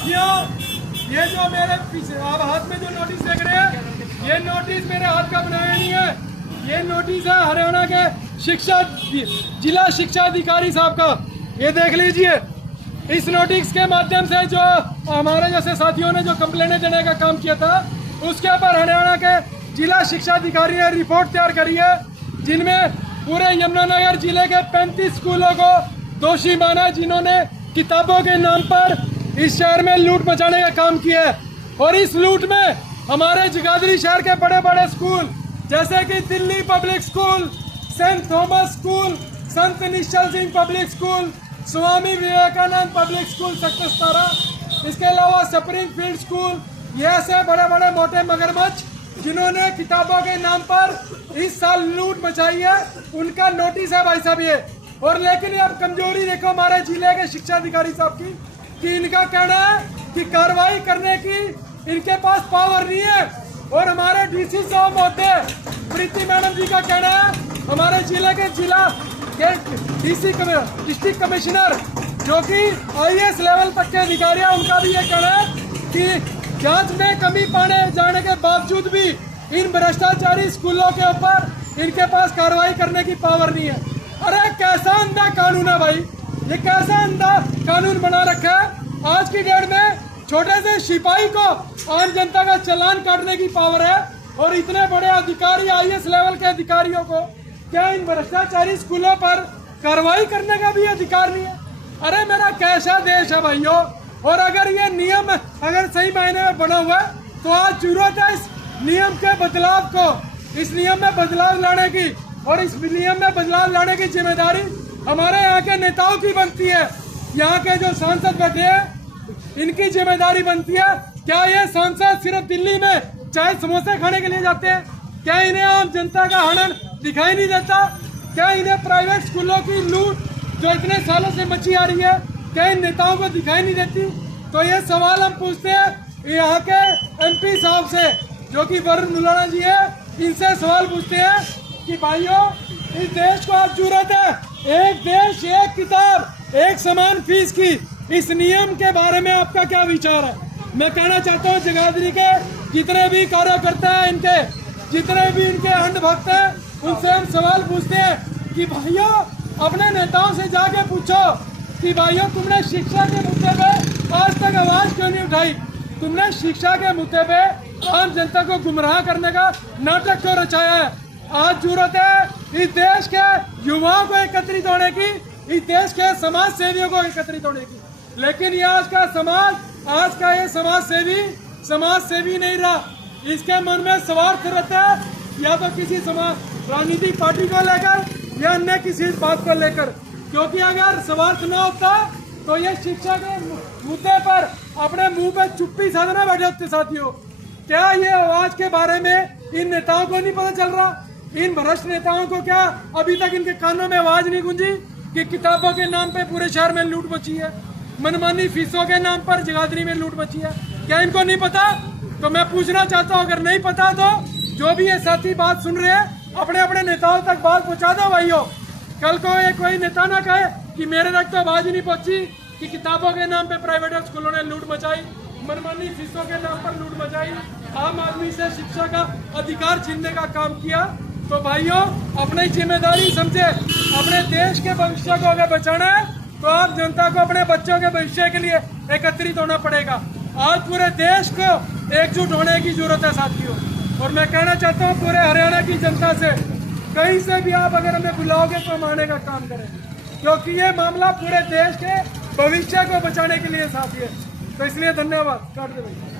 साथियों, ये जो मेरे पीछे आप हाथ में जो नोटिस देख रहे हैं, ये नोटिस मेरे हाथ का बनाया नहीं है। ये नोटिस है हरियाणा के जिला शिक्षा अधिकारी साहब का। ये देख लीजिए। इस नोटिस के माध्यम से जो हमारे जैसे साथियों ने जो कंप्लेंट देने का काम किया था, उसके ऊपर हरियाणा के जिला शिक्षा अधिकारी ने रिपोर्ट तैयार करी है, जिनमें पूरे यमुनानगर जिले के 35 स्कूलों को दोषी माना, जिन्होंने किताबों के नाम पर इस शहर में लूट मचाने का काम किया है। और इस लूट में हमारे जगाधरी शहर के बड़े बड़े स्कूल जैसे कि Delhi public school, saint Thomas school, Sant Nischal Singh public school, Swami Vivekananda public school sector 17, इसके अलावा स्प्रिंग फील्ड स्कूल, ये ऐसे बड़े बड़े मोटे मगरमच्छ जिन्होंने किताबों के नाम पर इस साल लूट मचाई है, उनका नोटिस है भाई साहब ये। और लेकिन अब कमजोरी देखो हमारे जिले के शिक्षा अधिकारी साहब की, कि इनका कहना है कि कार्रवाई करने की इनके पास पावर नहीं है। और हमारे डीसी साहब होते प्रीति मैडम जी का कहना है, हमारे जिले के डीसी डिस्ट्रिक्ट कमिश्नर जो कि IAS लेवल तक के अधिकारी है, उनका भी ये कहना है कि जांच में कमी पाने जाने के बावजूद भी इन भ्रष्टाचारी स्कूलों के ऊपर इनके पास कार्रवाई करने की पावर नहीं है। अरे कैसा अंधा कानून है भाई, ये कैसा अंधा कानून बना रखा है। आज की डेट में छोटे से सिपाही को आम जनता का चालान काटने की पावर है, और इतने बड़े अधिकारी IAS लेवल के अधिकारियों को क्या इन भ्रष्टाचारी स्कूलों पर कार्रवाई करने का भी अधिकार नहीं है। अरे मेरा कैसा देश है भाइयों। और अगर ये नियम अगर सही मायने में बना हुआ है, तो आज जरूरत है इस नियम के बदलाव को, इस नियम में बदलाव लाने की। और इस नियम में बदलाव लाने की जिम्मेदारी हमारे यहाँ के नेताओं की बनती है। यहाँ के जो सांसद बैठे हैं, इनकी जिम्मेदारी बनती है। क्या ये सांसद सिर्फ दिल्ली में चाय समोसे खाने के लिए जाते हैं? क्या इन्हें आम जनता का हनन दिखाई नहीं देता? क्या इन्हें प्राइवेट स्कूलों की लूट जो इतने सालों से मची आ रही है, क्या इन नेताओं को दिखाई नहीं देती? तो ये सवाल हम पूछते हैं यहाँ के MP साहब से, जो कि वरुण मुलाना जी है। इनसे सवाल पूछते हैं कि भाइयों, इस देश को आज जरूरत है एक देश एक किताब एक समान फीस की। इस नियम के बारे में आपका क्या विचार है? मैं कहना चाहता हूँ जगाधरी के जितने भी कार्यकर्ता हैं, इनके जितने भी इनके अंधभक्त हैं, उनसे हम सवाल पूछते हैं कि भाइयों, अपने नेताओं से जाके पूछो कि भाइयों, तुमने शिक्षा के मुद्दे पे आज तक आवाज क्यों नहीं उठाई? तुमने शिक्षा के मुद्दे पे आम जनता को गुमराह करने का नाटक क्यों रचाया है? आज जरूरत है इस देश के युवाओं को एकत्रित होने की, इस देश के समाज सेवियों को एकत्रित होने की। लेकिन ये आज का ये समाज सेवी नहीं रहा। इसके मन में स्वार्थ रहता है, या तो किसी राजनीतिक पार्टी को लेकर या अन्य किसी बात को लेकर। क्योंकि अगर स्वार्थ न होता तो ये शिक्षा के मुद्दे पर अपने मुंह पे चुप्पी साधना बैठे होते। साथियों, क्या ये आवाज के बारे में इन नेताओं को नहीं पता चल रहा? इन भ्रष्ट नेताओं को क्या अभी तक इनके कानों में आवाज नहीं गूंजी कि किताबों के नाम पे पूरे शहर में लूट मची है, मनमानी फीसों के नाम पर जगाधरी में लूट मची है? क्या इनको नहीं पता? तो मैं पूछना चाहता हूँ, अगर नहीं पता तो जो भी ये साथी बात सुन रहे हैं, अपने अपने नेताओं तक बात पहुँचा दो भाइयों। कल को ये कोई नेता ना कहे कि मेरे तक तो आवाज ही नहीं पहुंची कि किताबों के नाम पे प्राइवेट स्कूलों ने लूट मचाई, मनमानी फीसों के नाम पर लूट मचाई, आम आदमी से शिक्षा का अधिकार छीनने का काम किया। तो भाइयों, अपनी जिम्मेदारी समझे, अपने देश के भविष्य को अगर बचाना है तो आप जनता को अपने बच्चों के भविष्य के लिए एकत्रित होना पड़ेगा। आज पूरे देश को एकजुट होने की जरूरत है साथियों। और मैं कहना चाहता हूँ पूरे हरियाणा की जनता से, कहीं से भी आप अगर हमें बुलाओगे तो हम आने का काम करें, क्योंकि ये मामला पूरे देश के भविष्य को बचाने के लिए साथी है। तो इसलिए धन्यवाद। काट दे भाई।